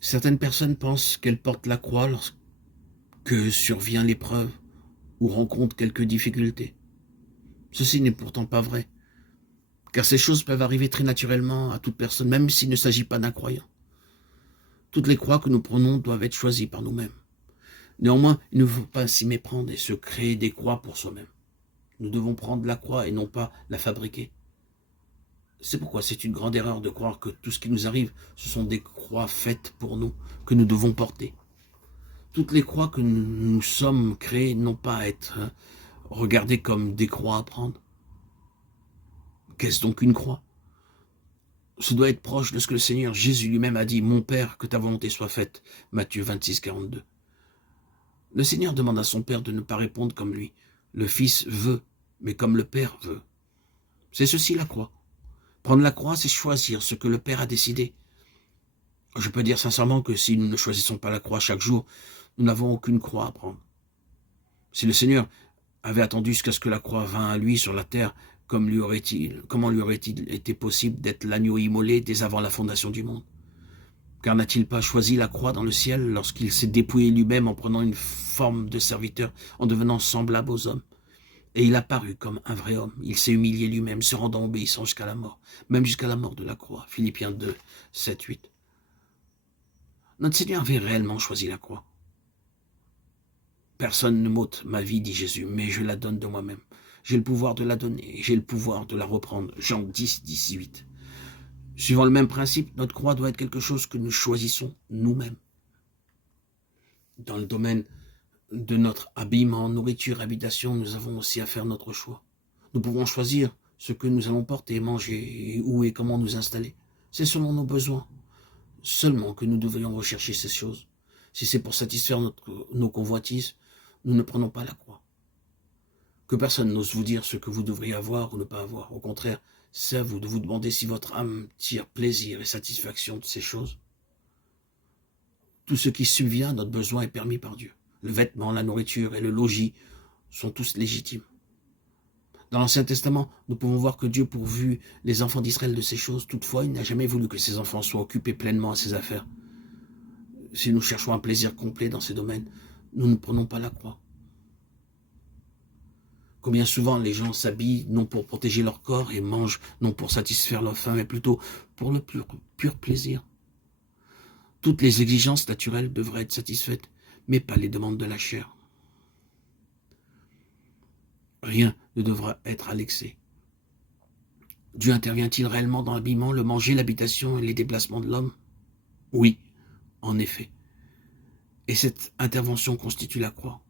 Certaines personnes pensent qu'elles portent la croix lorsque survient l'épreuve ou rencontrent quelques difficultés. Ceci n'est pourtant pas vrai, car ces choses peuvent arriver très naturellement à toute personne, même s'il ne s'agit pas d'un croyant. Toutes les croix que nous prenons doivent être choisies par nous-mêmes. Néanmoins, il ne faut pas s'y méprendre et se créer des croix pour soi-même. Nous devons prendre la croix et non pas la fabriquer. C'est pourquoi c'est une grande erreur de croire que tout ce qui nous arrive, ce sont des croix faites pour nous, que nous devons porter. Toutes les croix que nous sommes créées n'ont pas à être regardées comme des croix à prendre. Qu'est-ce donc une croix? Ce doit être proche de ce que le Seigneur Jésus lui-même a dit, « Mon Père, que ta volonté soit faite » Matthieu 26, 42. Le Seigneur demande à son Père de ne pas répondre comme lui. Le Fils veut, mais comme le Père veut. C'est ceci la croix. Prendre la croix, c'est choisir ce que le Père a décidé. Je peux dire sincèrement que si nous ne choisissons pas la croix chaque jour, nous n'avons aucune croix à prendre. Si le Seigneur avait attendu jusqu'à ce que la croix vînt à lui sur la terre, comment lui aurait-il été possible d'être l'agneau immolé dès avant la fondation du monde? Car n'a-t-il pas choisi la croix dans le ciel lorsqu'il s'est dépouillé lui-même en prenant une forme de serviteur, en devenant semblable aux hommes? Et il apparut comme un vrai homme. Il s'est humilié lui-même, se rendant obéissant jusqu'à la mort, même jusqu'à la mort de la croix. Philippiens 2, 7, 8. Notre Seigneur avait réellement choisi la croix. Personne ne m'ôte ma vie, dit Jésus, mais je la donne de moi-même. J'ai le pouvoir de la donner, j'ai le pouvoir de la reprendre. Jean 10, 18. Suivant le même principe, notre croix doit être quelque chose que nous choisissons nous-mêmes. Dans le domaine de notre habillement, nourriture, habitation, nous avons aussi à faire notre choix. Nous pouvons choisir ce que nous allons porter, manger, où et comment nous installer. C'est selon nos besoins seulement que nous devrions rechercher ces choses. Si c'est pour satisfaire nos convoitises, nous ne prenons pas la croix. Que personne n'ose vous dire ce que vous devriez avoir ou ne pas avoir. Au contraire, c'est à vous de vous demander si votre âme tire plaisir et satisfaction de ces choses. Tout ce qui subvient à notre besoin est permis par Dieu. Le vêtement, la nourriture et le logis sont tous légitimes. Dans l'Ancien Testament, nous pouvons voir que Dieu pourvut les enfants d'Israël de ces choses. Toutefois, il n'a jamais voulu que ses enfants soient occupés pleinement à ses affaires. Si nous cherchons un plaisir complet dans ces domaines, nous ne prenons pas la croix. Combien souvent les gens s'habillent non pour protéger leur corps et mangent non pour satisfaire leur faim, mais plutôt pour le pur plaisir. Toutes les exigences naturelles devraient être satisfaites, mais pas les demandes de la chair. Rien ne devra être à l'excès. Dieu intervient-il réellement dans l'habillement, le manger, l'habitation et les déplacements de l'homme? Oui, en effet. Et cette intervention constitue la croix.